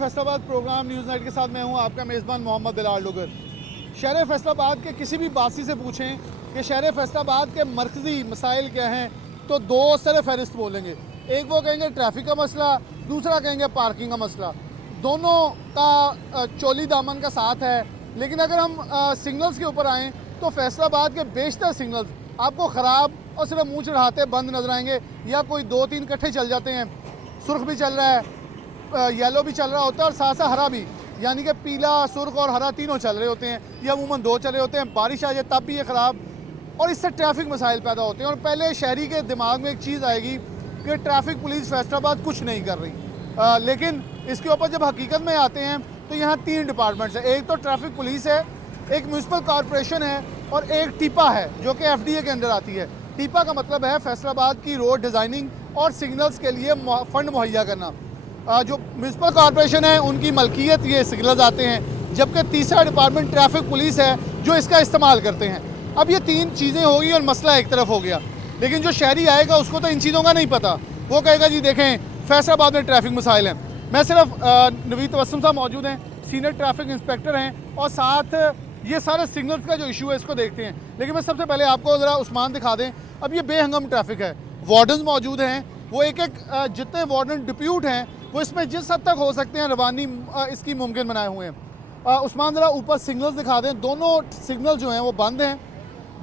Faisalabad program news night के साथ मैं हूं आपका मेज़बान मोहम्मद बिलाल डुगर। शहर फैसलाबाद के किसी भी बासी से पूछें कि शहर फैसलाबाद के मरकज़ी मसाइल क्या हैं तो दो सर फहरिस्त बोलेंगे। एक वो कहेंगे ट्रैफिक का मसला, दूसरा कहेंगे पार्किंग का मसला। दोनों का चोली दामन का साथ है। लेकिन अगर हम सिग्नल्स के ऊपर आएँ तो फैसलाबाद के बेशतर सिग्नल्स आपको ख़राब और सिर्फ मुँह चढ़ाते बंद नजर आएंगे, या कोई दो तीन इकट्ठे चल जाते हैं। सुर्ख भी चल रहा है, येलो भी चल रहा होता है और साथ साथ हरा भी, यानी कि पीला, सुर्ख और हरा तीनों चल रहे होते हैं, या अमूमन दो चल रहे होते हैं। बारिश आ जाए तब भी ये ख़राब, और इससे ट्रैफिक मसाइल पैदा होते हैं। और पहले शहरी के दिमाग में एक चीज़ आएगी कि ट्रैफिक पुलिस फैसलाबाद कुछ नहीं कर रही, लेकिन इसके ऊपर जब हकीकत में आते हैं तो यहाँ तीन डिपार्टमेंट्स हैं। एक तो ट्रैफिक पुलिस है, एक म्यूनसिपल कॉरपोरेशन है और एक टीपा है जो कि FDA के अंदर आती है। टीपा का मतलब है फैसलाबाद की रोड डिज़ाइनिंग और सिग्नल्स के लिए फ़ंड मुहैया करना। जो म्यूनसिपल कॉरपोरेशन है उनकी मलकियत ये सिग्नल्स आते हैं, जबकि तीसरा डिपार्टमेंट ट्रैफिक पुलिस है जो इसका इस्तेमाल करते हैं। अब ये तीन चीज़ें होगी और मसला एक तरफ हो गया। लेकिन जो शहरी आएगा उसको तो इन चीज़ों का नहीं पता। वो कहेगा जी देखें फैसलाबाद में ट्रैफिक मसाइल हैं। मैं सिर्फ नवीद तबस्सुम साहब मौजूद हैं, सीनियर ट्रैफिक इंस्पेक्टर हैं, और साथ ये सारे सिग्नल्स का जो इशू है इसको देखते हैं। लेकिन मैं सबसे पहले आपको ज़रा उस्मान दिखा दें। अब ये बेहंगम ट्रैफिक है, वार्डन्स मौजूद हैं, वो एक जितने वार्डन डिप्यूट हैं वो इसमें जिस हद तक हो सकते हैं रवानी इसकी मुमकिन बनाए हुए हैं। उस्मान ज़रा ऊपर सिग्नल्स दिखा दें। दोनों सिग्नल जो हैं वो बंद हैं,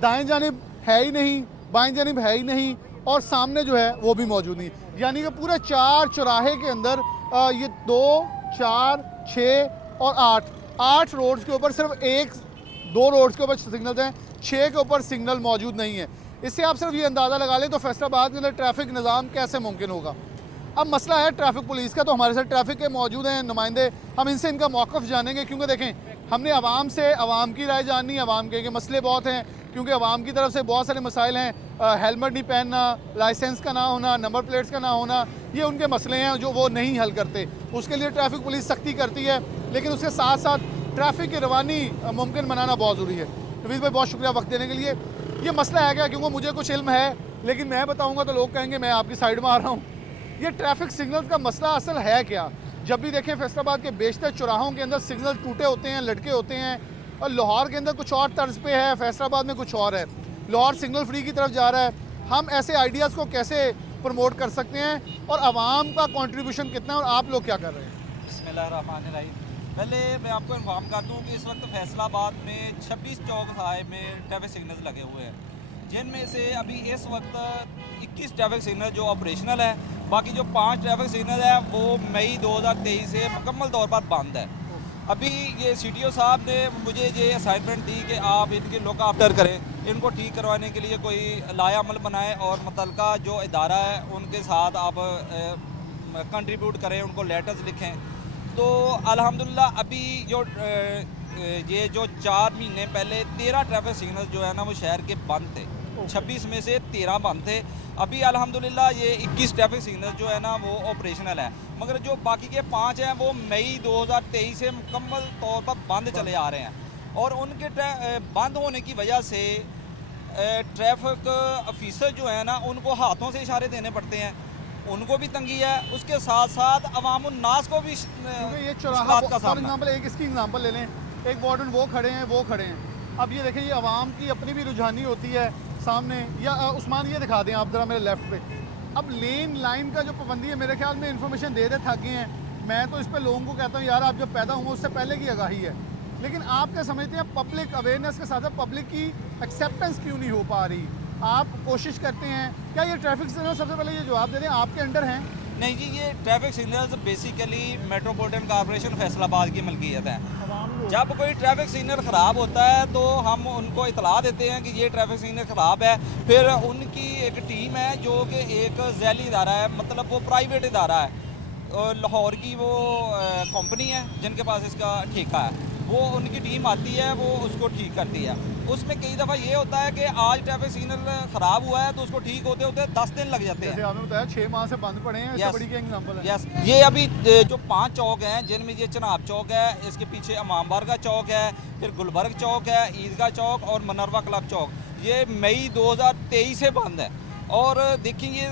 दाएं जानिब है ही नहीं, बाएं जानिब है ही नहीं, और सामने जो है वो भी मौजूद नहीं। यानी कि पूरे 4 चौराहे के अंदर ये 2, 4, 6 और 8 रोड्स के ऊपर सिर्फ 1-2 रोड्स के ऊपर सिग्नल हैं, 6 के ऊपर सिग्नल मौजूद नहीं है। इससे आप सिर्फ ये अंदाज़ा लगा लें तो फैसलाबाद के अंदर ट्रैफिक निज़ाम कैसे मुमकिन होगा। अब मसला है ट्रैफिक पुलिस का, तो हमारे साथ ट्रैफिक के मौजूद हैं नुमाइंदे। हम इनसे इनका मौक़िफ़ जानेंगे, क्योंकि देखें हमने आवाम से आवाम की राय जाननी। आवाम के मसले बहुत हैं, क्योंकि आवाम की तरफ से बहुत सारे मसाइल हैं। हेलमेट नहीं पहनना, लाइसेंस का ना होना, नंबर प्लेट्स का ना होना, ये उनके मसले हैं जो वो नहीं हल करते। उसके लिए ट्रैफिक पुलिस सख्ती करती है, लेकिन उसके साथ साथ ट्रैफिक की रवानी मुमकिन बनाना बहुत ज़रूरी है। नवीद भाई बहुत शुक्रिया वक्त देने के लिए। ये मसला है क्या, क्योंकि मुझे कुछ इल्म है, लेकिन मैं बताऊँगा तो लोग कहेंगे मैं आपकी साइड में आ रहा हूँ। ये ट्रैफिक सिग्नल का मसला असल है क्या? जब भी देखें फैसलाबाद के बेशतर चौराहों के अंदर सिग्नल टूटे होते हैं, लटके होते हैं, और लाहौर के अंदर कुछ और तर्ज पे है, फैसलाबाद में कुछ और है। लाहौर सिग्नल फ्री की तरफ जा रहा है। हम ऐसे आइडियाज़ को कैसे प्रमोट कर सकते हैं, और आवाम का कंट्रीब्यूशन कितना है, और आप लोग क्या कर रहे हैं? बिस्मिल्लाहिर्रहमानिर्रहीम। पहले मैं आपको इन्फॉर्म कर दूँ कि इस वक्त फैसलाबाद में 26 चौक साए में ट्रैफिक सिग्नल्स लगे हुए हैं, जिनमें से अभी इस वक्त 21 ट्रैफिक सिग्नल जो ऑपरेशनल है। बाकी जो 5 ट्रैफिक सिग्नल है वो मई 2023 से मुकम्मल तौर पर बंद है। अभी ये CTO साहब ने मुझे ये असाइनमेंट दी कि आप इनके लुक आफ्टर करें, इनको ठीक करवाने के लिए कोई लायामल बनाएं और मुतलका जो इदारा है उनके साथ आप कंट्रीब्यूट करें, उनको लेटर्स लिखें। तो अल्हम्दुलिल्लाह अभी ये जो 4 महीने पहले 13 ट्रैफिक सिग्नल्स जो है ना वो शहर के बंद थे। 26 में से 13 बंद थे। अभी अल्हम्दुलिल्लाह ये 21 ट्रैफिक सिग्नल जो है ना वो ऑपरेशनल है, मगर जो बाकी के 5 हैं वो मई 2023 से मुकम्मल तौर पर बंद चले आ रहे हैं। और उनके बंद होने की वजह से ट्रैफिक ऑफिसर जो है ना उनको हाथों से इशारे देने पड़ते हैं, उनको भी तंगी है। उसके साथ साथ अवामुन्नास को भी ये चौराहा का फॉर एग्जाम्पल एक इसकी एग्जाम्पल ले लें, एक वार्डन वो खड़े हैं, वो खड़े हैं। अब ये देखें, ये आवाम की अपनी भी रुझानी होती है सामने। या उस्मान ये दिखा दें आप ज़रा मेरे लेफ़्ट पे। अब लेन लाइन का जो पाबंदी है, मेरे ख्याल में इन्फॉर्मेशन दे थक गए हैं। मैं तो इस पर लोगों को कहता हूँ यार आप जब पैदा हुए उससे पहले की आगाही है। लेकिन आप क्या समझते हैं पब्लिक अवेयरनेस के साथ पब्लिक की एक्सेप्टेंस क्यों नहीं हो पा रही? आप कोशिश करते हैं क्या? ये ट्रैफिक सिग्नल सबसे पहले ये जवाब दे दें, आपके अंडर हैं? नहीं जी, ये traffic signals basically metropolitan corporation Faisalabad की मलकियत है। जब कोई ट्रैफिक सिग्नल ख़राब होता है तो हम उनको इतला देते हैं कि ये ट्रैफिक सिग्नल ख़राब है। फिर उनकी एक टीम है जो कि एक ज़ैली इदारा है, मतलब वो प्राइवेट इदारा है, लाहौर की वो कंपनी है जिनके पास इसका ठेका है, वो उनकी टीम आती है, वो उसको ठीक करती है। उसमें कई दफ़ा ये होता है कि आज ट्रैफिक सिग्नल ख़राब हुआ है तो उसको ठीक होते होते 10 दिन लग जाते हैं। जैसे आपने बताया 6 माह से बंद पड़े हैं, इससे बड़ी क्या एग्जांपल है? यस, ये अभी जो 5 चौक हैं जिनमें ये चनाब चौक है, इसके पीछे इमाम बारगाह चौक है, फिर गुलबर्ग चौक है, ईदगाह चौक और मनरवा क्लब चौक, ये मई 2023 से बंद है। और देखिए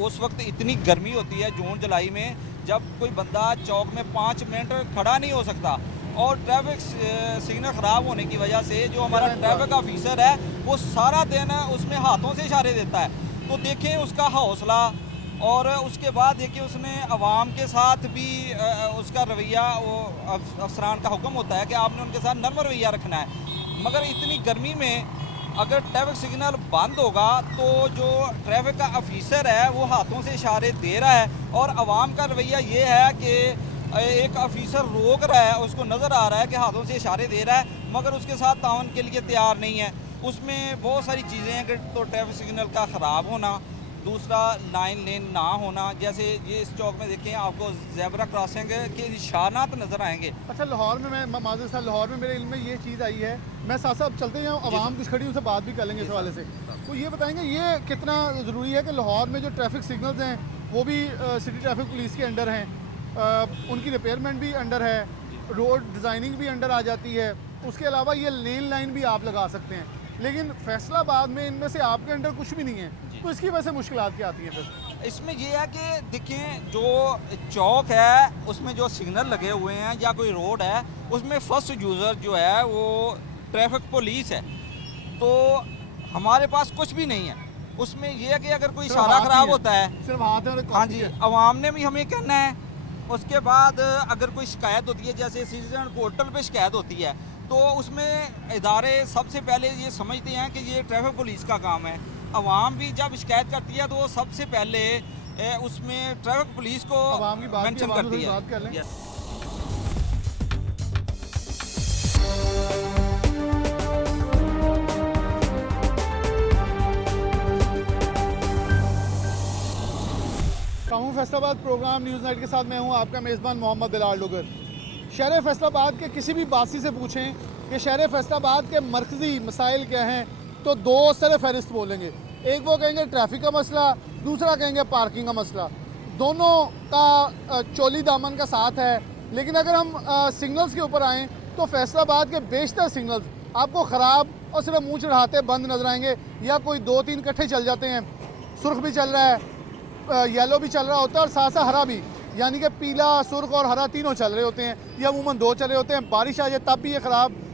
उस वक्त इतनी गर्मी होती है जून जुलाई में, जब कोई बंदा चौक में 5 मिनट खड़ा नहीं हो सकता और ट्रैफिक सिग्नल ख़राब होने की वजह से जो हमारा ट्रैफिक ऑफिसर है वो सारा दिन उसमें हाथों से इशारे देता है, तो देखें उसका हौसला। और उसके बाद देखिए उसने आवाम के साथ भी उसका रवैया, वो अफसरान का हुक्म होता है कि आपने उनके साथ नर्म रवैया रखना है। मगर इतनी गर्मी में अगर ट्रैफिक सिग्नल बंद होगा तो जो ट्रैफिक का ऑफिसर है वो हाथों से इशारे दे रहा है और आवाम का रवैया ये है कि एक ऑफिसर रोक रहा है, उसको नज़र आ रहा है कि हाथों से इशारे दे रहा है मगर उसके साथ ताउन के लिए तैयार नहीं है। उसमें बहुत सारी चीज़ें हैं कि तो ट्रैफिक सिग्नल का ख़राब होना, दूसरा लाइन लेन ना होना, जैसे ये इस चौक में देखें आपको ज़ेब्रा क्रॉसिंग के निशानात नज़र आएंगे। अच्छा, लाहौर में मैं माज़र साहब, लाहौर में मेरे इल्म में ये चीज़ आई है, मैं साथ साथ चलते जाऊँ, आवाम कुछ खड़ी उनसे बात भी कर लेंगे इस हवाले से। तो ये बताएंगे ये कितना ज़रूरी है कि लाहौर में जो ट्रैफिक सिग्नल्स हैं वो भी सिटी ट्रैफिक पुलिस के अंडर हैं, उनकी रिपेयरमेंट भी अंडर है, रोड डिज़ाइनिंग भी अंडर आ जाती है, उसके अलावा ये लेन लाइन भी आप लगा सकते हैं, लेकिन फैसलाबाद में इनमें से आपके अंडर कुछ भी नहीं है, तो इसकी वजह से मुश्किलात क्या आती हैं फिर? इसमें ये है कि देखें जो चौक है उसमें जो सिग्नल लगे हुए हैं या कोई रोड है उसमें फर्स्ट यूज़र जो है वो ट्रैफिक पुलिस है, तो हमारे पास कुछ भी नहीं है। उसमें ये है कि अगर कोई सिर्फ इशारा हाथ ही ख़राब है, होता है, सिर्फ हाथ है और एक हाँ कॉपी जी, है। अवाम ने भी हमें कहना है। उसके बाद अगर कोई शिकायत होती है, जैसे सिटीजन पोर्टल पे शिकायत होती है, तो उसमें इदारे सबसे पहले ये समझते हैं कि ये ट्रैफिक पुलिस का काम है। अवाम भी जब शिकायत करती है तो वो सबसे पहले उसमें ट्रैफिक पुलिस को अवाम की बात भी, मेंशन अवाम करती से है। बात कर लें। Yes. कामू फैसलाबाद प्रोग्राम न्यूज़ नाइट के साथ मैं हूं आपका मेज़बान मोहम्मद बिलाल डोगर। शहर फैसलाबाद के किसी भी बासी से पूछें कि शहर फैसलाबाद के मरकज़ी मसाइल क्या हैं तो दो सर फहरिस्त बोलेंगे। एक वो कहेंगे ट्रैफिक का मसला, दूसरा कहेंगे पार्किंग का मसला। दोनों का चोली दामन का साथ है, लेकिन अगर हम सिग्नल्स के ऊपर आएँ तो फैसलाबाद के बेशतर सिग्नल्स आपको ख़राब और सिर्फ मुँह चढ़ाते बंद नज़र आएंगे, या कोई 2-3 इकट्ठे चल जाते हैं। सुर्ख भी चल रहा है, येलो भी चल रहा होता है और साथ साथ हरा भी, यानी कि पीला, सुर्ख और हरा तीनों चल रहे होते हैं, या अमूमन 2 चल रहे होते हैं। बारिश आ जाए तब भी ये ख़राब,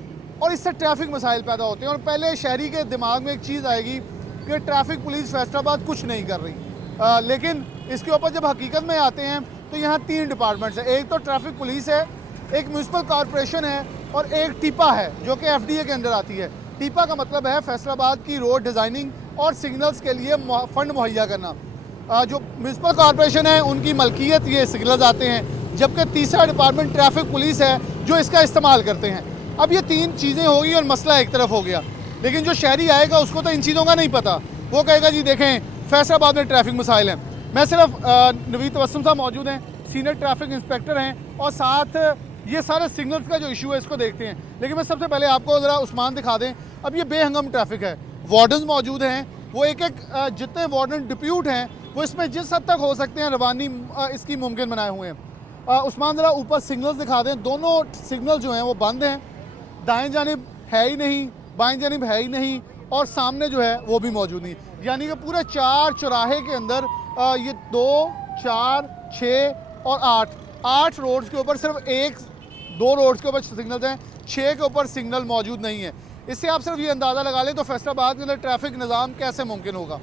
और इससे ट्रैफिक मसाइल पैदा होते हैं। और पहले शहरी के दिमाग में एक चीज़ आएगी कि ट्रैफिक पुलिस फैसलाबाद कुछ नहीं कर रही, लेकिन इसके ऊपर जब हकीकत में आते हैं तो यहाँ 3 डिपार्टमेंट्स हैं। एक तो ट्रैफिक पुलिस है, एक म्यूनसिपल कॉरपोरेशन है और एक टीपा है जो कि FDA के अंदर आती है। टीपा का मतलब है फैसलाबाद की रोड डिज़ाइनिंग और सिग्नल्स के लिए फ़ंड मुहैया करना। जो म्यूनसिपल कॉरपोरेशन है उनकी मलकियत ये सिग्नल्स आते हैं, जबकि तीसरा डिपार्टमेंट ट्रैफिक पुलिस है जो इसका इस्तेमाल करते हैं। अब ये 3 चीज़ें होगी और मसला एक तरफ हो गया, लेकिन जो शहरी आएगा उसको तो इन चीज़ों का नहीं पता। वो कहेगा जी देखें फैसलाबाद में ट्रैफिक मसाइल हैं। मैं सिर्फ नवीद तबस्सुम साहब मौजूद हैं, सीनियर ट्रैफिक इंस्पेक्टर हैं, और साथ ये सारे सिग्नल्स का जो इशू है इसको देखते हैं। लेकिन मैं सबसे पहले आपको ज़रा उस्मान दिखा दें। अब ये बेहंगम ट्रैफिक है, वार्डन्स मौजूद हैं, वो एक जितने वार्डन डिप्यूट हैं वो इसमें जिस हद तक हो सकते हैं रवानी इसकी मुमकिन बनाए हुए हैं। उस्मान ज़रा ऊपर सिग्नल्स दिखा दें। दोनों सिग्नल जो हैं वो बंद हैं, दाएं जानिब है ही नहीं, बाएं जानिब है ही नहीं, और सामने जो है वो भी मौजूद नहीं। यानी कि पूरे 4 चौराहे के अंदर ये 2, 4, 6 और 8 रोड्स के ऊपर सिर्फ 1-2 रोड्स के ऊपर सिग्नल्स हैं, 6 के ऊपर सिग्नल मौजूद नहीं है। इससे आप सिर्फ ये अंदाज़ा लगा लें तो फैसलाबाद के अंदर ट्रैफिक निज़ाम कैसे मुमकिन होगा।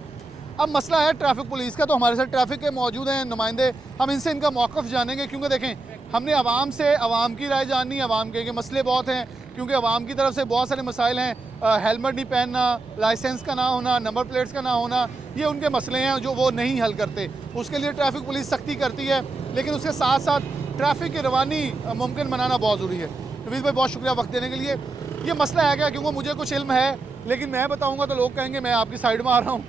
अब मसला है ट्रैफिक पुलिस का, तो हमारे साथ ट्रैफिक के मौजूद हैं नुमाइंदे, हम इनसे इनका मौक़िफ़ जानेंगे, क्योंकि देखें हमने आवाम से आवाम की राय जाननी। आवाम के मसले बहुत हैं, क्योंकि आवाम की तरफ से बहुत सारे मसाइल हैं, हेलमेट नहीं पहनना, लाइसेंस का ना होना, नंबर प्लेट्स का ना होना, ये उनके मसले हैं जो वो नहीं हल करते। उसके लिए ट्रैफिक पुलिस सख्ती करती है, लेकिन उसके साथ साथ ट्रैफिक की रवानी मुमकिन बनाना बहुत ज़रूरी है। नवीद भाई बहुत शुक्रिया वक्त देने के लिए। ये मसला है क्या, क्योंकि मुझे कुछ इल्म है, लेकिन मैं बताऊँगा तो लोग कहेंगे मैं आपकी साइड में आ रहा हूँ।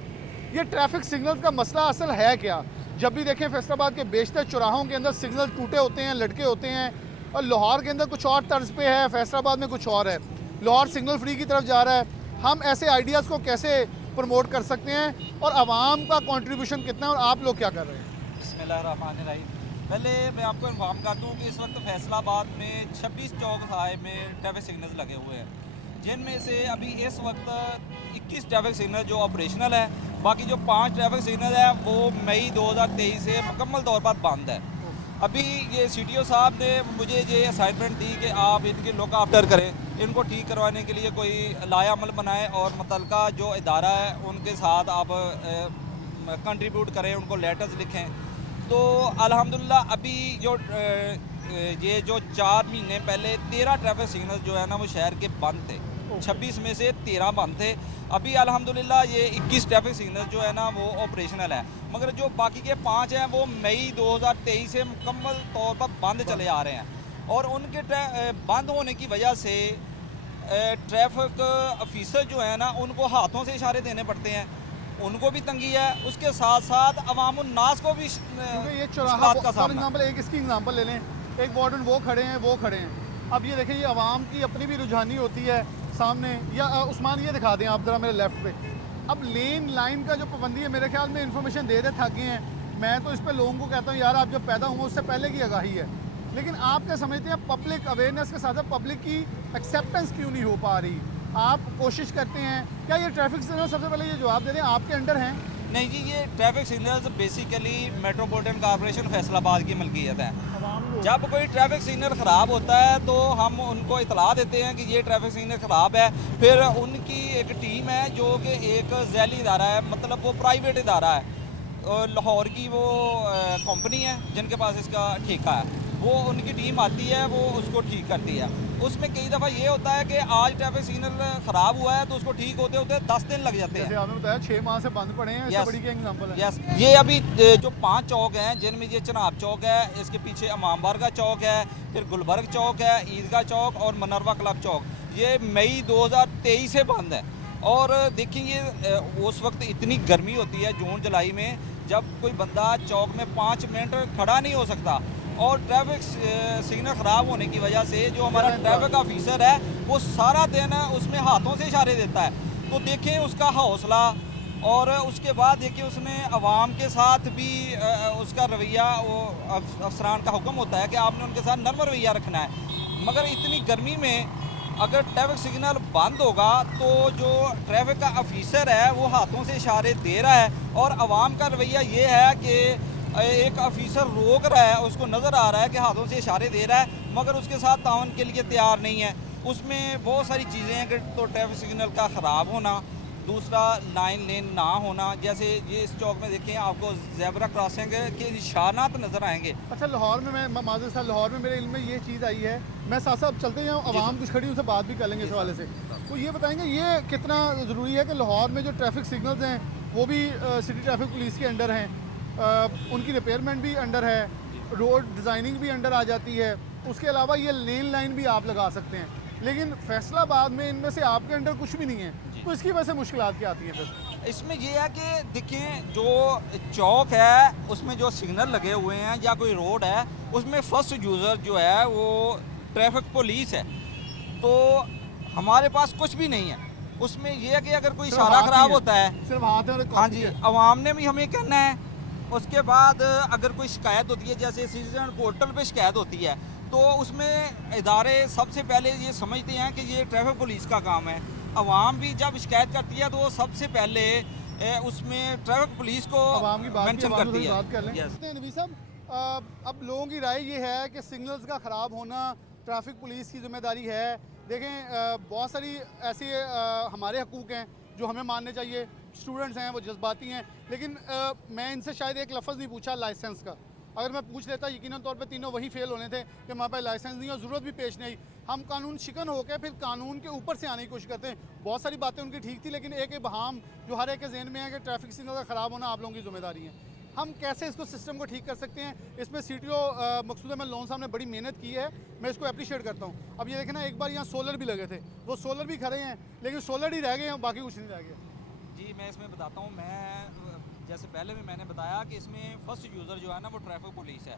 ये ट्रैफिक सिग्नल का मसला असल है क्या? जब भी देखें फैसलाबाद के बेशतर चौराहों के अंदर सिग्नल टूटे होते हैं, लटके होते हैं, और लाहौर के अंदर कुछ और तर्ज पे है, फैसलाबाद में कुछ और है। लाहौर सिग्नल फ्री की तरफ जा रहा है। हम ऐसे आइडियाज़ को कैसे प्रमोट कर सकते हैं, और आवाम का कंट्रीब्यूशन कितना है, और आप लोग क्या कर रहे हैं? बिस्मिल्लाहिर्रहमानिर्रहीम। पहले मैं आपको इन्फॉर्म कर दूँ कि इस वक्त फैसलाबाद में 26 चौक साए में ट्रैफिक सिग्नल्स लगे हुए हैं, जिनमें से अभी इस वक्त 21 ट्रैफिक सिग्नल जो ऑपरेशनल है, बाकी जो 5 ट्रैफिक सिग्नल है वो मई 2023 से मुकम्मल तौर पर बंद है। अभी ये CTO साहब ने मुझे ये असाइनमेंट दी कि आप इनके लुक आफ्टर करें, इनको ठीक करवाने के लिए कोई लायामल बनाएं और मुतलका जो इदारा है उनके साथ आप कंट्रीब्यूट करें, उनको लेटर्स लिखें। तो अल्हम्दुलिल्लाह अभी जो ये जो 4 महीने पहले 13 ट्रैफिक सिग्नल जो है ना वो शहर के बंद थे, 26 में से 13 बंद थे। अभी अल्हम्दुलिल्लाह ये 21 ट्रैफिक सिग्नल जो है ना वो ऑपरेशनल है, मगर जो बाकी के 5 हैं वो मई 2023 से मुकम्मल तौर पर बंद चले आ रहे हैं। और उनके बंद होने की वजह से ट्रैफिक ऑफिसर जो है ना उनको हाथों से इशारे देने पड़ते हैं, उनको भी तंगी है, उसके साथ साथ अवामुन्नास को भी क्योंकि ये मुश्किलात चौराहा का फॉर सामना। एग्जांपल एक इसकी एग्जांपल ले लें, एक वार्डन वो खड़े हैं, वो खड़े हैं। अब ये देखिए, ये आवाम की अपनी भी रुझानी होती है सामने, या उस्मान ये दिखा दें आप ज़रा मेरे लेफ़्ट पे। अब लेन लाइन का जो पाबंदी है, मेरे ख्याल में इन्फॉर्मेशन दे थक गए हैं। मैं तो इस पर लोगों को कहता हूँ यार आप जब पैदा हुए उससे पहले की आगाही है, लेकिन आप क्या समझते हैं पब्लिक अवेयरनेस के साथ साथ पब्लिक की एक्सेप्टेंस क्यों नहीं हो पा रही? आप कोशिश करते हैं क्या? ये ट्रैफिक सिग्नल सबसे पहले ये जवाब दे दें आपके अंडर हैं? नहीं जी, ये traffic signals basically metropolitan corporation Faisalabad की मलकियत है। जब कोई ट्रैफिक सिग्नल ख़राब होता है तो हम उनको इतला देते हैं कि ये ट्रैफिक सिग्नल ख़राब है, फिर उनकी एक टीम है जो कि एक ज़ैली इदारा है, मतलब वो प्राइवेट इदारा है, लाहौर की वो कंपनी है जिनके पास इसका ठेका है, वो उनकी टीम आती है, वो उसको ठीक करती है। उसमें कई दफ़ा ये होता है कि आज ट्रैफिक सिग्नल ख़राब हुआ है तो उसको ठीक होते होते 10 दिन लग जाते हैं। जैसे आपने बताया 6 माह से बंद पड़े हैं, इससे बड़ी क्या एग्जांपल है? यस, ये अभी जो 5 चौक हैं जिनमें ये चनाब चौक है, इसके पीछे इमाम बारगाह चौक है, फिर गुलबर्ग चौक है, ईदगाह चौक और मनरवा क्लब चौक, ये मई 2023 से बंद है। और देखिए ये उस वक्त इतनी गर्मी होती है जून जुलाई में, जब कोई बंदा चौक में 5 मिनट खड़ा नहीं हो सकता, और ट्रैफिक सिग्नल ख़राब होने की वजह से जो हमारा ट्रैफिक ऑफिसर है वो सारा दिन उसमें हाथों से इशारे देता है। तो देखें उसका हौसला, और उसके बाद देखिए उसने अवाम के साथ भी उसका रवैया, वो अफसरान का हुक्म होता है कि आपने उनके साथ नर्म रवैया रखना है। मगर इतनी गर्मी में अगर ट्रैफिक सिग्नल बंद होगा तो जो ट्रैफिक का ऑफिसर है वो हाथों से इशारे दे रहा है, और अवाम का रवैया ये है कि एक ऑफिसर रोक रहा है, उसको नज़र आ रहा है कि हाथों से इशारे दे रहा है, मगर उसके साथ ताउन के लिए तैयार नहीं है। उसमें बहुत सारी चीज़ें हैं कि तो ट्रैफिक सिग्नल का ख़राब होना, दूसरा लाइन लेन ना होना, जैसे ये इस चौक में देखें आपको ज़ेब्रा क्रॉसिंग के निशानात नज़र आएंगे। अच्छा, लाहौर में मैं माज़र साहब, लाहौर में मेरे इल्म में ये चीज़ आई है, मैं साथ साथ चलते जाऊँ, आवाम कुछ खड़ी उनसे बात भी कर लेंगे इस हवाले से। तो ये बताएंगे ये कितना ज़रूरी है कि लाहौर में जो ट्रैफिक सिग्नल्स हैं वो भी सिटी ट्रैफिक पुलिस के अंडर हैं, उनकी रिपेयरमेंट भी अंडर है, रोड डिज़ाइनिंग भी अंडर आ जाती है, उसके अलावा ये लेन लाइन भी आप लगा सकते हैं, लेकिन फैसलाबाद में इनमें से आपके अंडर कुछ भी नहीं है, तो इसकी वजह से मुश्किलात क्या आती हैं फिर? इसमें ये है कि देखें जो चौक है उसमें जो सिग्नल लगे हुए हैं या कोई रोड है उसमें फर्स्ट यूज़र जो है वो ट्रैफिक पुलिस है, तो हमारे पास कुछ भी नहीं है। उसमें ये है कि अगर कोई इशारा ख़राब होता है, सिर्फ हाथ है और हाँ जी, अवाम ने भी हमें कहना है। उसके बाद अगर कोई शिकायत होती है, जैसे सिटीजन पोर्टल पे शिकायत होती है, तो उसमें इदारे सबसे पहले ये समझते हैं कि ये ट्रैफिक पुलिस का काम है। अवाम भी जब शिकायत करती है तो वो सबसे पहले उसमें ट्रैफिक पुलिस को मेंशन करती है। बात कर लें। नबी साहब, अब लोगों की राय ये है कि सिग्नल्स का ख़राब होना ट्रैफिक पुलिस की जिम्मेदारी है। देखें, बहुत सारी ऐसी हमारे हकूक़ हैं जो हमें मानने चाहिए, स्टूडेंट्स हैं वो जज्बाती हैं, लेकिन मैं इनसे शायद एक लफ्ज़ नहीं पूछा लाइसेंस का। अगर मैं पूछ लेता यकीनन तौर पे तीनों वही फेल होने थे कि हमारे पास लाइसेंस नहीं और ज़रूरत भी पेश नहीं। हम कानून शिकन होकर फिर कानून के ऊपर से आने की कोशिश करते हैं। बहुत सारी बातें उनकी ठीक थी, लेकिन एक इबहाम जो हर एक के जहन में है कि ट्रैफिक सिग्नल का ख़राब होना आप लोगों की जिम्मेदारी है। हम कैसे इसको सिस्टम को ठीक कर सकते हैं? इसमें CTO मकसूद अहमद लोन साहब ने बड़ी मेहनत की है, मैं इसको अप्रिशिएट करता हूँ। अब ये देखें ना, एक बार यहाँ सोलर भी लगे थे, वो सोलर भी खड़े हैं, लेकिन सोलर ही रह गए हैं, बाकी कुछ नहीं रह गया। जी, मैं इसमें बताता हूँ। मैं जैसे पहले भी मैंने बताया कि इसमें फर्स्ट यूज़र जो है ना वो ट्रैफिक पुलिस है,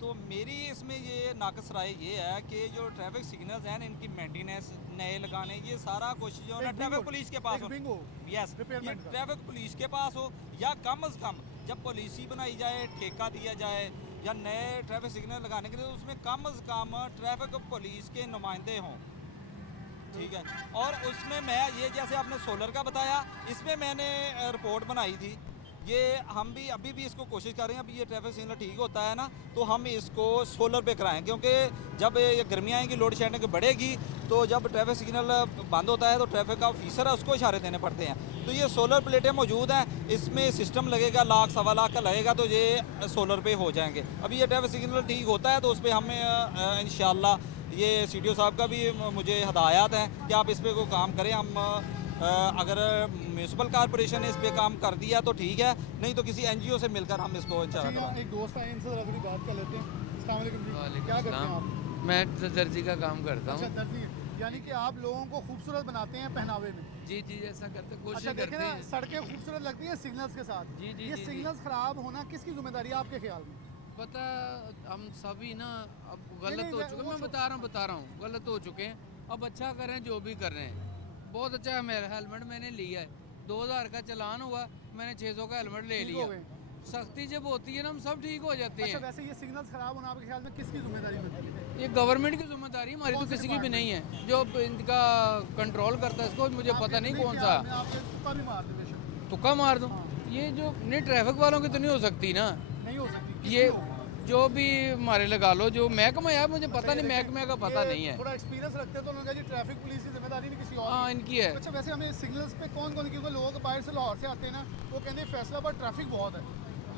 तो मेरी इसमें ये नाक़िस राय ये है कि जो ट्रैफिक सिग्नल्स हैं इनकी मेंटेनेंस नए लगाने, ये सारा कुछ जो है ना ट्रैफिक पुलिस के पास हो। यस, ये ट्रैफिक पुलिस के पास हो, या कम अज़ कम जब पॉलिसी बनाई जाए, ठेका दिया जाए या नए ट्रैफिक सिग्नल लगाने के लिए, तो उसमें कम अज़ कम ट्रैफिक पुलिस के नुमाइंदे हों। ठीक है, और उसमें मैं ये जैसे आपने सोलर का बताया, इसमें मैंने रिपोर्ट बनाई थी। ये हम भी अभी भी इसको कोशिश कर रहे हैं। अभी ये ट्रैफिक सिग्नल ठीक होता है ना तो हम इसको सोलर पे कराएं, क्योंकि जब ये गर्मियाँ आएंगी, लोड शेडिंग बढ़ेगी, तो जब ट्रैफिक सिग्नल बंद होता है तो ट्रैफिक का ऑफिसर है उसको इशारे देने पड़ते हैं। तो ये सोलर प्लेटें मौजूद हैं, इसमें सिस्टम लगेगा, लाख सवा लाख का लगेगा, तो ये सोलर पे हो जाएंगे। अभी ये ट्रैफिक सिग्नल ठीक होता है तो उस पर हमें इंशाल्लाह ये CDO साहब का भी मुझे हदायत है कि आप इस पर कोई काम करें। हम अगर म्यूनसिपल कॉर्पोरेशन ने इस पे काम कर दिया तो ठीक है, नहीं तो किसी NGO से मिलकर हम इसको इंशाल्लाह ठीक है, एक दोस्त आए, इनसे ज़रा थोड़ी बात कर लेते हैं। अस्सलाम वालेकुम जी, क्या करते हैं आप? मैं दर्जी का काम करता अच्छा, हूँ। दर्जी है, यानी कि आप लोगों को खूबसूरत बनाते हैं पहनावे में। जी जी, ऐसा करते कोशिश अच्छा, देखें करते ना, हैं। सड़कें खूबसूरत लगती हैं सिग्नल्स के साथ। जी, जी, ये जी, सिग्नल्स खराब होना किसकी जिम्मेदारी है आपके ख्याल में? पता हम सभी ना अब नहीं, गलत नहीं, हो वो चुके हैं। मैं तो- बता रहा हूँ गलत हो चुके हैं। अब अच्छा कर रहे हैं जो भी कर रहे हैं। बहुत अच्छा है। मेरा हेलमेट मैंने लिया है, 2000 का चालान हुआ, मैंने 600 का हेलमेट ले ठीक हो लिया। गए। सख्ती जब होती है ना हम सब ठीक हो जाते अच्छा, हैं। वैसे ये सिग्नल्स खराब होना आपके ख्याल में किसकी जिम्मेदारी है? ये गवर्नमेंट की जिम्मेदारी, हमारी कौन तो से किसी की भी डिपार्टमेंट? नहीं है। जो इनका कंट्रोल करता है इसको मुझे पता नहीं कौन सा। मैं आपके तुक्का भी मार देते हैं। तुक्का मार दूँ? ये जो नहीं, ट्रैफिक वालों की तो नहीं हो सकती ना। नहीं हो सकती, ये किसकी होगी? जो भी हमारे लगा लो, जो महकमा है मुझे पता नहीं, महकमे का पता ये नहीं है। थोड़ा एक्सपीरियंस रखते हैं तो उन्होंने कहा जी ट्रैफिक पुलिस की जिम्मेदारी नहीं किसी और हाँ, की। इनकी है। अच्छा, वैसे हमें सिग्नल्स पे कौन कौन, क्योंकि लोग बाहर से लाहौर से आते हैं ना, वो कहते हैं फैसलाबाद ट्रैफिक बहुत है,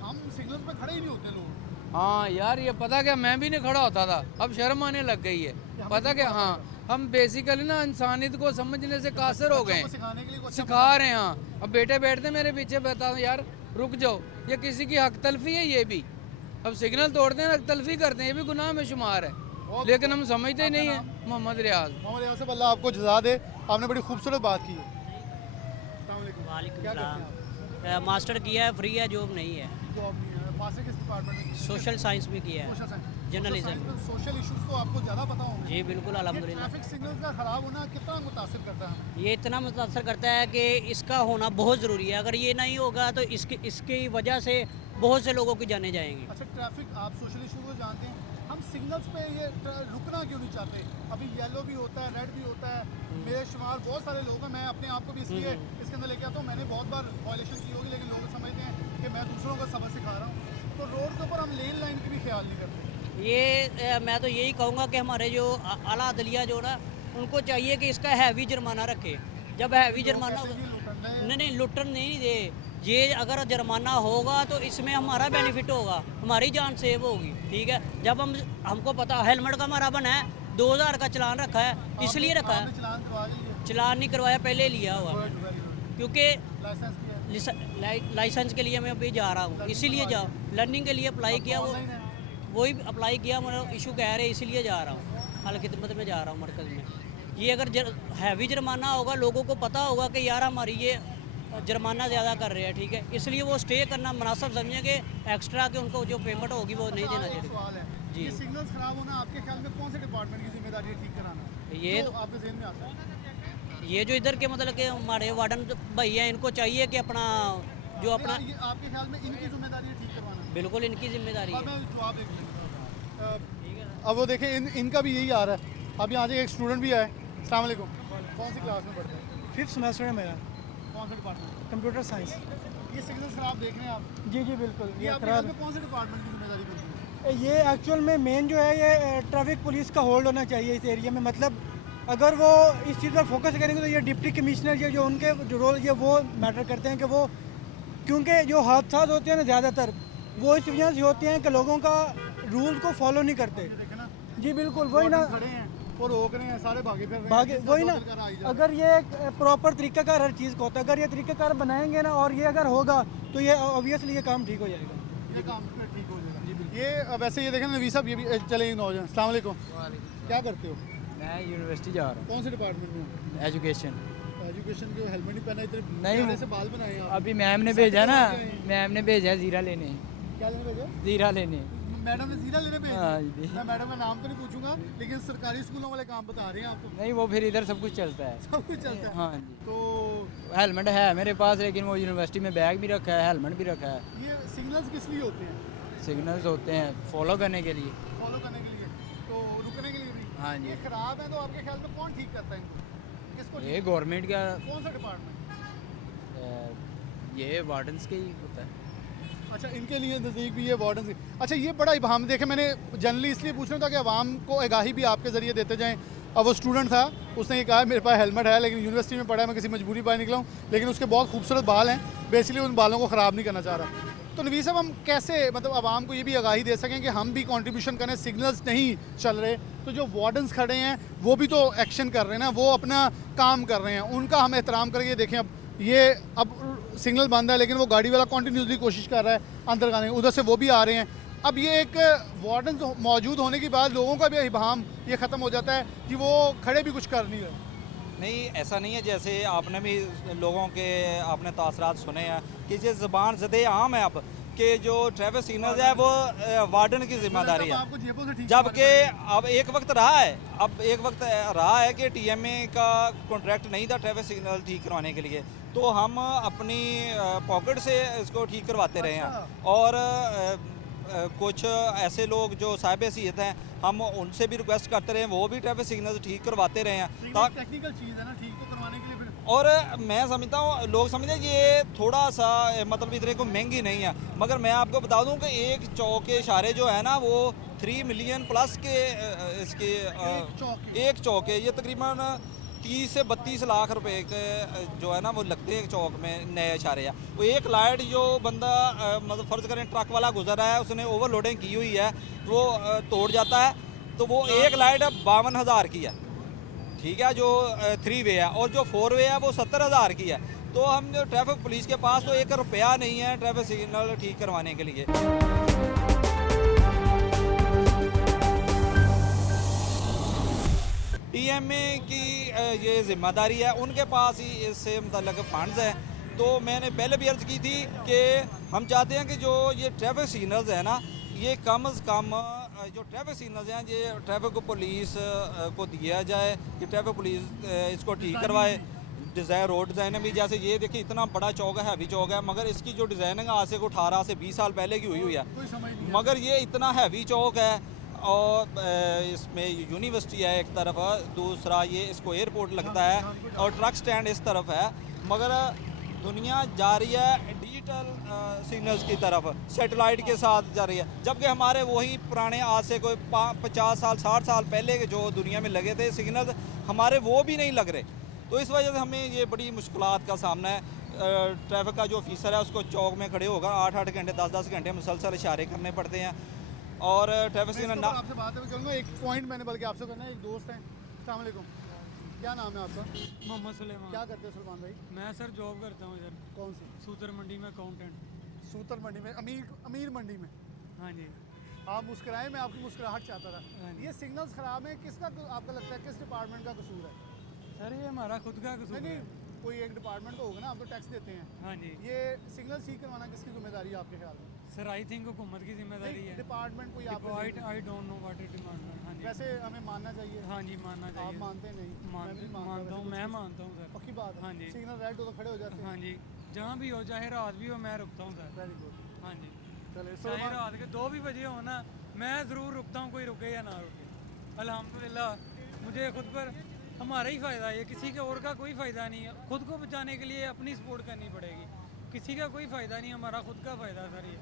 हम सिग्नल्स पे खड़े ही नहीं होते लोग। हाँ यार, ये पता क्या, मैं भी नहीं खड़ा होता था, अब शर्म आने लग गई है। पता क्या, हाँ हम बेसिकली ना इंसानियत को समझने से कासिर हो गए बच्चों को हैं। सिखाने के लिए कुछ सिखा रहे हैं। हाँ, अब बेटे बैठते मेरे पीछे, बता यार रुक जाओ, ये किसी की हक तलफी है। ये भी अब सिग्नल तोड़ते हैं, हक तलफी करते हैं, ये भी गुनाह में शुमार है, लेकिन हम समझते ही नहीं है। मोहम्मद रियाज। मोहम्मद यहाँ से अल्लाह आपको जज़ा दे, आपने बड़ी खूबसूरत बात की है। अस्सलाम वालेकुम। वालेकुम क्या करते हैं सलाम। मास्टर किया है, फ्री है, जॉब नहीं है। आप? जॉब नहीं है, मास्टर किस डिपार्टमेंट में? सोशल साइंस में किया है। Social science. Journalism. Social issues तो आपको ज़्यादा पता होंगे। जी बिल्कुल, ये अल्हम्दुलिल्लाह। ट्रैफिक सिग्नल्स का ख़राब होना कितना मुतासिर करता है हमें? ये इतना मुतासर करता है कि इसका होना बहुत ज़रूरी है। अगर ये नहीं होगा तो इसकी वजह से बहुत से लोगों की जाने जाएंगी। अच्छा, ट्रैफिक, आप सोशल इशू को जानते हैं, हम सिग्नल्स पे ये रुकना क्यों नहीं चाहते? अभी येलो भी होता है, रेड भी होता है, मेरे शुमार बहुत सारे लोग हैं, मैं अपने आप को भी इसलिए इसके अंदर लेके आता हूँ, मैंने बहुत बार वायलेशन की होगी, लेकिन लोग समझते हैं कि मैं दूसरों को सबक सिखा रहा हूँ। तो रोड के ऊपर हम लेन लाइन की भी ख्याल नहीं करते। ये मैं तो यही कहूँगा कि हमारे जो आला अदलिया जो ना, उनको चाहिए कि इसका हैवी जुर्माना रखे। जब हैवी जुर्माना, कहते हैं कि लुटन है। नहीं लुटन नहीं दे, ये अगर जुर्माना होगा तो इसमें हमारा बेनिफिट होगा, हमारी जान सेव होगी। ठीक है, जब हमको पता हेलमेट का हमारा बना है, 2000 का चालान रखा है, इसलिए रखा आपने है। चलान करवा लिया? चालान नहीं करवाया, पहले लिया हुआ, Good, very good। क्योंकि लाइसेंस भी है? लाइसेंस के लिए मैं अभी जा रहा हूँ, इसीलिए जा, लर्निंग के लिए अप्लाई किया, वो ऑनलाइन है? वही अप्लाई किया, मतलब इशू कह रहे इसीलिए जा रहा हूँ, हाल खिदमत में जा रहा हूँ मरकज़ में। ये अगर हैवी जुर्माना होगा, लोगों को पता होगा कि यार हमारी ये जुर्माना ज़्यादा कर रहे हैं, ठीक है, इसलिए वो स्टे करना मुनासिब समझेंगे। एक्स्ट्रा के उनको जो पेमेंट होगी वो नहीं देना एक चाहिए। सवाल है, जी। ये सिग्नल्स खराब होना आपके ख्याल में कौन से डिपार्टमेंट की जिम्मेदारी है ठीक कराना? ये तो आपके ज़हन में आता है? ये जो इधर के मतलब कि हमारे वार्डन भाई हैं, इनको चाहिए कि अपना जो अपना, ये आपके ख्याल में इनकी जिम्मेदारी है ठीक करवाना? बिल्कुल इनकी जिम्मेदारी अब है। मैं जवाब देख लेंगे। अब वो देखें, इनका भी यही आ रहा है। अब यहाँ से एक स्टूडेंट भी आए। अस्सलाम वालेकुम। कौन सी क्लास में पढ़ते हैं? 5th सेमेस्टर है मेरा, कौन सा डिपार्टमेंट? Computer science. ये सिग्नल्स खराब देख रहे हैं आप? जी जी बिल्कुल, ये ये आपके ख्याल खराब में कौन से डिपार्टमेंट की जिम्मेदारी बनती है? है। ये एक्चुअल में मेन जो है ये ट्रैफिक पुलिस का होल्ड होना चाहिए इस एरिया में। मतलब अगर वो इस चीज़ पर फोकस करेंगे तो ये डिप्टी कमिश्नर ये जो उनके जो रोल ये वो मैटर करते हैं कि वो, क्योंकि जो हादसा होते हैं ना ज़्यादातर वो इस वजह से होते हैं कि लोगों का रूल को फॉलो नहीं करते। ये देखें ना, जी बिल्कुल, वही ना, खड़े हैं वो रोक रहे हैं, सारे भागे फिर रहे हैं, भागे, किसी वही का ना। बोतल का आ ही जा रहा है। अगर ये प्रॉपर तरीकाकार हर चीज़ को होता है, अगर ये तरीकाकार बनाएंगे ना और ये अगर होगा तो ये ऑब्वियसली ये काम ठीक हो जाएगा। ये काम फिर ठीक हो जाएगा। ये वैसे ये देखें नवी साहब, ये भी चले नौजवान। अस्सलाम वालेकुम। क्या करते हो? मैं यूनिवर्सिटी जा रहा कौन से डिपार्टमेंट में हो? हूँ, एजुकेशन। एजुकेशन के हेलमेट नहीं पहना, इतने नहीं, प्यारे से बाल बनाए आप। अभी मैम ने भेजा ना, मैम ने भेजा जीरा लेने, क्या लेने भेजा? जीरा लेने। मैडम ने जीरा लेने भेजा? हाँ जी। मैं मैडम का नाम तो नहीं पूछूंगा, लेकिन सरकारी स्कूलों वाले काम बता रहे हैं आपको। नहीं, वो फिर इधर सब कुछ चलता है। सब कुछ चलता है। हाँ जी। तो हेलमेट है मेरे पास, लेकिन वो यूनिवर्सिटी में बैग भी रखा है, हेलमेट भी रखा है। ये सिग्नल्स किस लिए होते हैं? सिग्नल्स होते हैं फॉलो करने के लिए। फॉलो करने के लिए, तो रुकने के लिए भी? हाँ जी। ये खराब है तो आपके ख्याल में कौन ठीक करता है इनको? किसको ये गवर्नमेंट का, कौन सा डिपार्टमेंट? ये वार्डन्स के ही होता है। अच्छा, इनके लिए नज़दीक भी ये वार्डन से। अच्छा, ये बड़ा इबाम देखे, मैंने जनरली इसलिए पूछ रहा था कि आवाम को आगाही भी आपके ज़रिए देते जाएं। अब वो स्टूडेंट था, उसने ये कहा मेरे पास हेलमेट है लेकिन यूनिवर्सिटी में पढ़ा है, मैं किसी मजबूरी पर निकला हूँ, लेकिन उसके बहुत खूबसूरत बाल हैं, बेसिकली उन बालों को ख़राब नहीं करना चाह रहा। तो नवीस साहब, हम कैसे मतलब आवाम को ये भी आगाही दे सकें कि हम भी कंट्रीब्यूशन करें? सिग्नल्स नहीं चल रहे तो जो वार्डन्स खड़े हैं वो भी तो एक्शन कर रहे हैं ना, वो अपना काम कर रहे हैं, उनका हम एहतराम करेंगे। देखें अब सिग्नल बंद है लेकिन वो गाड़ी वाला कंटिन्यूसली कोशिश कर रहा है अंदर आने की, उधर से वो भी आ रहे हैं। अब ये एक वार्डन मौजूद होने के बाद लोगों का भी इबाम ये ख़त्म हो जाता है कि वो खड़े भी कुछ कर नहीं रहे। नहीं, ऐसा नहीं है। जैसे आपने भी लोगों के आपने तासरात सुने हैं कि ये ज़बान ज़दे आम है अब कि जो ट्रैफिक सिग्नल है वो वार्डन की जिम्मेदारी है, जबकि अब एक वक्त रहा है कि टीएमए का कॉन्ट्रैक्ट नहीं था ट्रैफिक सिग्नल ठीक करवाने के लिए, तो हम अपनी पॉकेट से इसको ठीक करवाते रहे हैं। और कुछ ऐसे लोग जो साहिब हैसियत हैं, हम उनसे भी रिक्वेस्ट करते रहे, वो भी ट्रैफिक सिग्नल ठीक करवाते रहे हैं। टेक्निकल चीज़ है ना, ठीक तो करवाने के लिए फिर। और मैं समझता हूँ, लोग समझते हैं ये थोड़ा सा मतलब इतने को महंगी नहीं है, मगर मैं आपको बता दूँ कि एक चौक के इशारे जो है ना वो 3 मिलियन प्लस के इसके एक चौक है, ये तकरीबन 30 से 32 लाख रुपए के जो है ना वो लगते हैं एक चौक में नए इशारे है। वो एक लाइट जो बंदा मतलब फ़र्ज़ करें ट्रक वाला गुजर रहा है, उसने ओवरलोडिंग की हुई है, वो तोड़ जाता है, तो वो एक लाइट 52,000 की है, ठीक है, जो 3 वे है, और जो 4 वे है वो 70,000 की है। तो हम जो ट्रैफिक पुलिस के पास तो 1 रुपया नहीं है ट्रैफिक सिग्नल ठीक करवाने के लिए। टीएमए की ये जिम्मेदारी है, उनके पास ही इससे मुतल्लिक़ फ़ंड्स हैं। तो मैंने पहले भी अर्ज़ की थी कि हम चाहते हैं कि जो ये ट्रैफिक सिग्नल्स है ना, ये कम अज़ कम जो ट्रैफिक सिग्नल्स हैं ये ट्रैफिक पुलिस को दिया जाए कि ट्रैफिक पुलिस इसको ठीक करवाए। डिज़ाइन रोड डिज़ाइन भी, जैसे ये देखिए इतना बड़ा चौक है, हैवी चौक है, मगर इसकी जो डिज़ाइनिंग आज से 18 से 20 साल पहले की हुई है, मगर ये इतना हैवी चौक है। और इसमें यूनिवर्सिटी है एक तरफ, दूसरा ये इसको एयरपोर्ट लगता है, और ट्रक स्टैंड इस तरफ है, मगर दुनिया जा रही है डिजिटल सिग्नल्स की तरफ, सैटेलाइट के साथ जा रही है, जबकि हमारे वही पुराने आज से कोई 50 साल 60 साल पहले के जो दुनिया में लगे थे सिग्नल्स, हमारे वो भी नहीं लग रहे। तो इस वजह से हमें ये बड़ी मुश्किलात का सामना है। ट्रैफिक का जो ऑफिसर है उसको चौक में खड़े होगा 8-8 घंटे 10-10 घंटे मुसलसल इशारे करने पड़ते हैं। और ट्रैफिक सिग्नल आपसे बात करूँगा, एक पॉइंट मैंने बल्कि आपसे करना है। एक दोस्त हैं, अस्सलाम वालेकुम, क्या नाम है आपका? मोहम्मद सुलेमान। क्या करते हैं सलमान भाई? मैं सर जॉब करता हूँ इधर। कौन सी? सूतर मंडी में अकाउंटेंट। सूतर मंडी में, अमीर मंडी में। हाँ जी। आप मुस्कुराए, मैं आपकी मुस्कुराहट चाहता था। हाँ जी। ये सिग्नल्स ख़राब हैं, किसका आपका लगता है, किस डिपार्टमेंट का कसूर है? सर ये हमारा खुद का कसूर है। कोई एक डिपार्टमेंट तो होगा ना, आप तो टैक्स देते हैं। हाँ जी। ये सिग्नल ठीक करवाना किसकी जिम्मेदारी है आपके ख्याल में? सर आई थिंक हुकूमत की जिम्मेदारी है। डिपार्टमेंट कोई आप I don't know what it department. हाँ जी। वैसे हमें मानना चाहिए। हाँ जी, मानना आप चाहिए। मानते नहीं? मानता हूँ, मैं मानता हूँ सर। पक्की बात है। हाँ जी। सिग्नल रेड हो तो खड़े हो जाते हैं। हाँ जी, जहाँ भी हो, चाहे रात भी हो, मैं रुकता हूँ सर। Very good. हाँ जी, चले चाहे रात के 2 भी बजे हो ना, मैं ज़रूर रुकता हूँ, कोई रुके या ना रुके। अल्हम्दुलिल्लाह मुझे खुद पर हमारा ही फ़ायदा है, किसी के और का कोई फ़ायदा नहीं है। खुद को बचाने के लिए अपनी सपोर्ट करनी पड़ेगी, किसी का कोई फ़ायदा नहीं, हमारा खुद का फ़ायदा सर ये।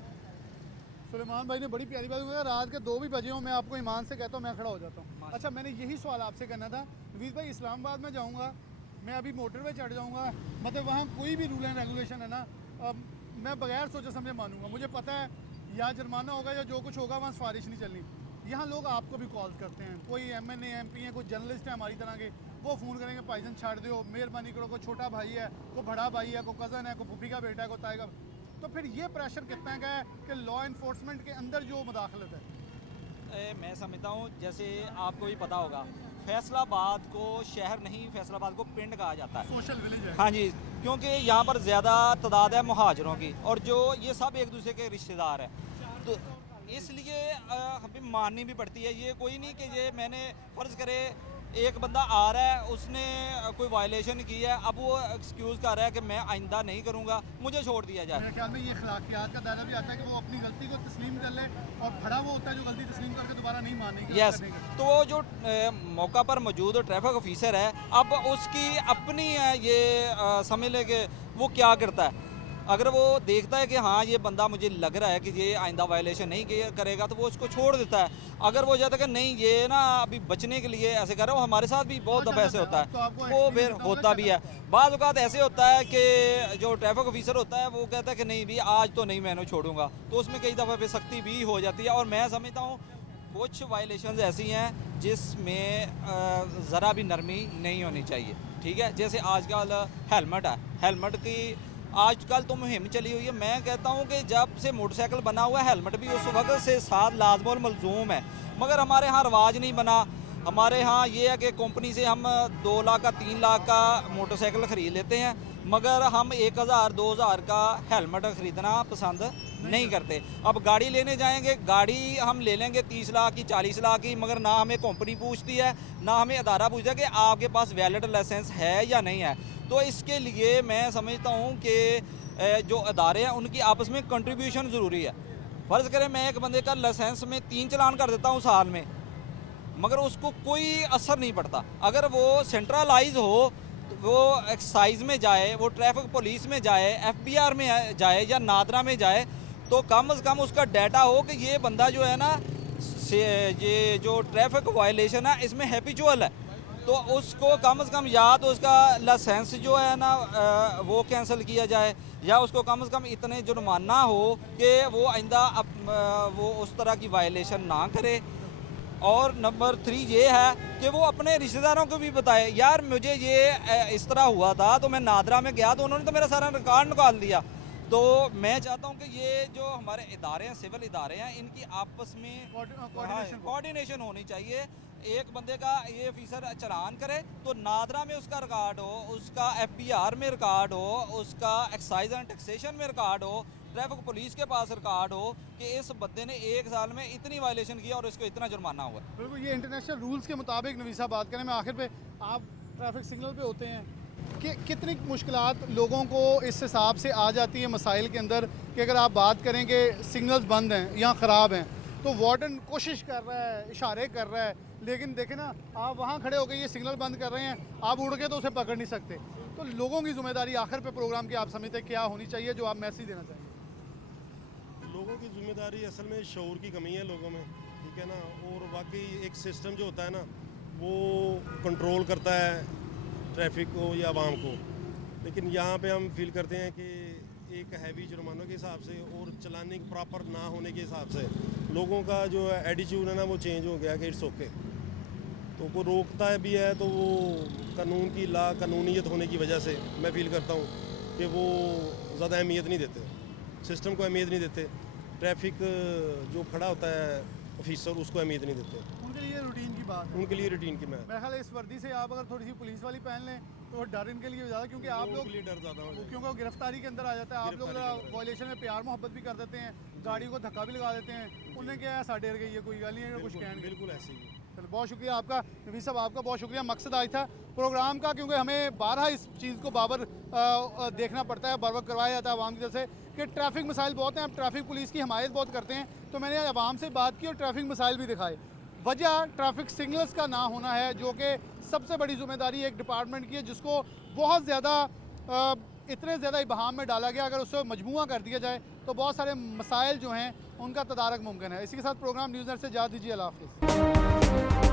सुलेमान भाई ने बड़ी प्यारी बात कही, रात के 2 भी बजे हो, मैं आपको ईमान से कहता हूँ मैं खड़ा हो जाता हूँ। अच्छा, मैंने यही सवाल आपसे करना था नवीस भाई, इस्लामाबाद में जाऊँगा मैं, अभी मोटरवे चढ़ जाऊँगा, मतलब वहाँ कोई भी रूल एंड रेगुलेशन है ना, मैं बगैर सोचे समझे मानूंगा। मुझे पता है या जुर्माना होगा या जो कुछ होगा, वहाँ सिफारिश नहीं चलनी। यहाँ लोग आपको भी कॉल करते हैं, कोई MNA MP हैं, कोई जर्नलिस्ट हैं हमारी तरह के, वो फ़ोन करेंगे भाईजान छाड़ दो, मेहरबानी करो, कोई छोटा भाई है, कोई बड़ा भाई है, कोई कज़न है, कोई फूफी का बेटा है, कोई ताए का। तो फिर ये प्रेशर कितना का है कि लॉ इन्फोर्समेंट के अंदर जो मुदाखलत है? मैं समझता हूँ, जैसे आपको भी पता होगा, फैसलाबाद को शहर नहीं, फैसलाबाद को पिंड कहा जाता है, सोशल विलेज है। हाँ जी, क्योंकि यहाँ पर ज़्यादा तादाद है मुहाजिरों की, और जो ये सब एक दूसरे के रिश्तेदार हैं, तो इसलिए हमें माननी भी पड़ती है। ये कोई नहीं कि ये मैंने फ़र्ज़ करे एक बंदा आ रहा है, उसने कोई वायलेशन की है, अब वो एक्सक्यूज़ कर रहा है कि मैं आइंदा नहीं करूँगा, मुझे छोड़ दिया जाए। मेरे ख्याल में ये अखलाकियात का दायरा भी आता है कि वो अपनी गलती को तस्लीम कर ले, और खड़ा वो होता है जो गलती तस्लीम करके दोबारा नहीं मानेगा। यस, तो वो जो मौका पर मौजूद ट्रैफिक ऑफिसर है, अब उसकी अपनी ये समझ ले कि वो क्या करता है। अगर वो देखता है कि हाँ ये बंदा मुझे लग रहा है कि ये आइंदा वायलेशन नहीं करेगा तो वो उसको छोड़ देता है। अगर वो जाता है कि नहीं ये ना अभी बचने के लिए ऐसे कर रहा है, वो हमारे साथ भी बहुत दफ़ा ऐसे होता तो आपको है, वो फिर होता भी है। बाज़ औक़ात ऐसे होता है कि जो ट्रैफिक ऑफिसर होता है वो कहता है कि नहीं भी आज तो नहीं मैं छोड़ूंगा, तो उसमें कई दफ़ा फिर सख्ती भी हो जाती है। और मैं समझता हूँ कुछ वायलेशन ऐसी हैं जिसमें ज़रा भी नरमी नहीं होनी चाहिए, ठीक है। जैसे आजकल हेलमेट है, हेलमेट की आजकल तो मुहिम चली हुई है। मैं कहता हूँ कि जब से मोटरसाइकिल बना हुआ है हेलमेट भी उस वक्त से साथ लाजम और मलजूम है, मगर हमारे यहाँ रवाज नहीं बना। हमारे यहाँ ये है कि कंपनी से हम 2 लाख का 3 लाख का मोटरसाइकिल ख़रीद लेते हैं, मगर हम 1000 2000 का हेलमेट ख़रीदना पसंद नहीं करते। अब गाड़ी लेने जाएंगे, गाड़ी हम ले लेंगे 30 लाख की 40 लाख की, मगर ना हमें कंपनी पूछती है ना हमें अदारा पूछता है कि आपके पास वैलिड लाइसेंस है या नहीं है। तो इसके लिए मैं समझता हूँ कि जो अदारे हैं उनकी आपस में कंट्रीब्यूशन ज़रूरी है। फ़र्ज़ करें मैं एक बंदे का लाइसेंस में 3 चालान कर देता हूँ साल में, मगर उसको कोई असर नहीं पड़ता। अगर वो सेंट्रलाइज हो, वो एक्साइज में जाए, वो ट्रैफिक पुलिस में जाए, FBI में जाए या नादरा में जाए, तो कम से कम उसका डाटा हो कि ये बंदा जो है ना ये जो ट्रैफिक वायलेशन है इसमें हैबिचुअल है, तो उसको कम से कम या तो उसका लाइसेंस जो है ना वो कैंसिल किया जाए, या उसको कम से कम इतने जुर्माना हो कि वो आइंदा वो उस तरह की वायलेशन ना करे। और नंबर 3 ये है कि वो अपने रिश्तेदारों को भी बताए, यार मुझे ये इस तरह हुआ था तो मैं नादरा में गया तो उन्होंने तो मेरा सारा रिकॉर्ड निकाल दिया। तो मैं चाहता हूँ कि ये जो हमारे इदारे हैं, सिविल इदारे हैं, इनकी आपस में कोऑर्डिनेशन होनी चाहिए। एक बंदे का ये ऑफिसर चालान करे तो नादरा में उसका रिकॉर्ड हो, उसका FBR में रिकॉर्ड हो, उसका एक्साइज एंड टैक्सेशन में रिकॉर्ड हो, ट्रैफिक पुलिस के पास रिकॉर्ड हो कि इस बंदे ने 1 साल में इतनी वायलेशन किया और इसको इतना जुर्माना हुआ। बिल्कुल, ये इंटरनेशनल रूल्स के मुताबिक नवीसा बात करें, मैं आखिर पे आप ट्रैफिक सिग्नल पे होते हैं कि कितनी मुश्किलात लोगों को इस हिसाब से आ जाती है मसाइल के अंदर कि अगर आप बात करें कि सिग्नल्स बंद हैं या ख़राब हैं तो वार्डन कोशिश कर रहा है, इशारे कर रहा है, लेकिन देखें ना आप वहाँ खड़े होकर ये सिग्नल बंद कर रहे हैं, आप उड़ के तो उसे पकड़ नहीं सकते। तो लोगों की जिम्मेदारी आखिर पे प्रोग्राम की आप समझते क्या होनी चाहिए, जो आप मैसेज देना चाहेंगे? लोगों की जिम्मेदारी असल में शऊर की कमी है लोगों में, ठीक है ना। और बाकी एक सिस्टम जो होता है ना वो कंट्रोल करता है ट्रैफिक को या आवाम को, लेकिन यहाँ पे हम फील करते हैं कि एक हैवी जुर्मानों के हिसाब से और चलाने प्रॉपर ना होने के हिसाब से लोगों का जो एटीट्यूड है ना वो चेंज हो गया कि इट्स ओके। तो को रोकता है भी है तो वो कानून की कानूनीयत होने की वजह से मैं फील करता हूँ कि वो ज़्यादा अहमियत नहीं देते, सिस्टम को अहमियत नहीं देते, ट्रैफिक जो खड़ा होता है ऑफिसर उसको अहमियत नहीं देते। उनके लिए रूटीन की बात है, उनके लिए रूटीन की मैं मेरा ख्याल है इस वर्दी से आप अगर थोड़ी सी पुलिस वाली पहन लें तो डर इनके लिए ज़्यादा, क्योंकि आप लोग डर ज़्यादा हो जाएगा। क्योंकि वो गिरफ्तारी के अंदर आ जाता है, आप लोग वायलेशन में प्यार मोहब्बत भी कर देते हैं, गाड़ी को धक्का भी लगा देते हैं, उन्हें क्या है साढ़े गई है, कोई गल नहीं है, कुछ कहने। बिल्कुल ऐसे ही। चलो बहुत शुक्रिया आपका नवीस साहब, आपका बहुत शुक्रिया। मकसद आज था प्रोग्राम का, क्योंकि हमें 12 इस चीज़ को बाबर देखना पड़ता है, बार बार करवाया जाता है आवाम की तरफ से कि ट्रैफिक मसाइल बहुत हैं, हम ट्रैफिक पुलिस की हमायत बहुत करते हैं, तो मैंने आवाम से बात की और ट्रैफिक मसाइल भी दिखाए। वजह ट्रैफिक सिग्नल्स का ना होना है, जो कि सबसे बड़ी जिम्मेदारी एक डिपार्टमेंट की है, जिसको बहुत ज़्यादा इतने ज़्यादा इबहाम में डाला गया। अगर उसको मजमूआ कर दिया जाए तो बहुत सारे मसाइल जो हैं उनका तदारक मुमकिन है। इसी के साथ प्रोग्राम न्यूज़ नेट से इजाज़त दीजिए, अल्लाह हाफ़िज़।